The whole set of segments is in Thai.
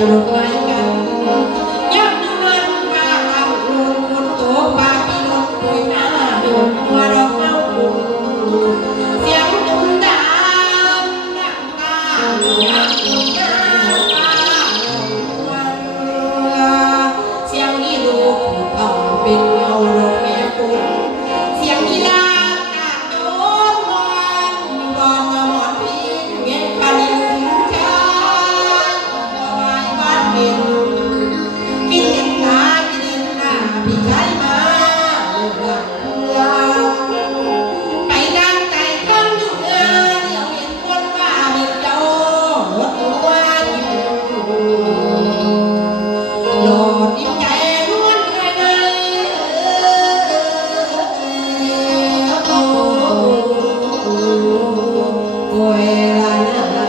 ลงไม้กันยับยันมาทำลูกคนโตปาปีนกโวยหน้าโดนหัวดอกเมาเสียงตุ้มดามดังตาดังตุ้มหน้าตาเสียงนี้ลูกเขาเป็นเงาดอกแม่ปุ่นเสียงนี้ลาตาโดนมอนบอนกระหมอนพี่เวียนปานินชาไว้บ้านเป็นกินเห็นตากินเห็นหน้าพี่ชายมาเลือกไปดังใจข้างหนึ่งเดี๋ยวเห็นคนว่ามีเจ้าหดหัวอยู่โลดยิ้มใจล้วนเลยโอ้ยละนะ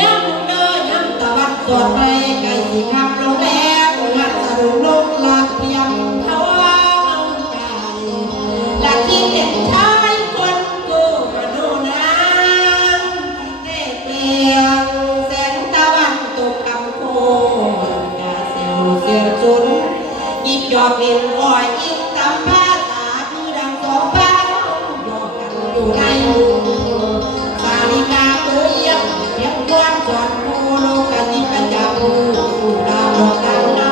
ย้ำเด้อย้ำตะวันสดไปไก่สีคำลงแล้วงัดสะดุ้งลงหลักเพียงเท่าเอาใจและที่เด็กชายคนกูมาดูนางเต้เปลี่ยงแสงตะวันตกกำโพงกาเซลเสียจุนยิบยอดเห็นรอยยิ้มตามภาษาคือดังสองฟ้าหยอกกันอยู่ในมุมสาลิกาตัวเยี่ยมเพียงควนจอดโมโลกันนิกันยาบูดาวดอกดาวเนา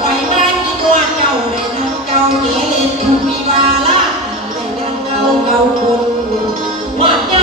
ไฟไม้ที่ตัวเจ้าในน้ำเจ้าเกลินมีวาลาในน้ำเงาคนหวานยา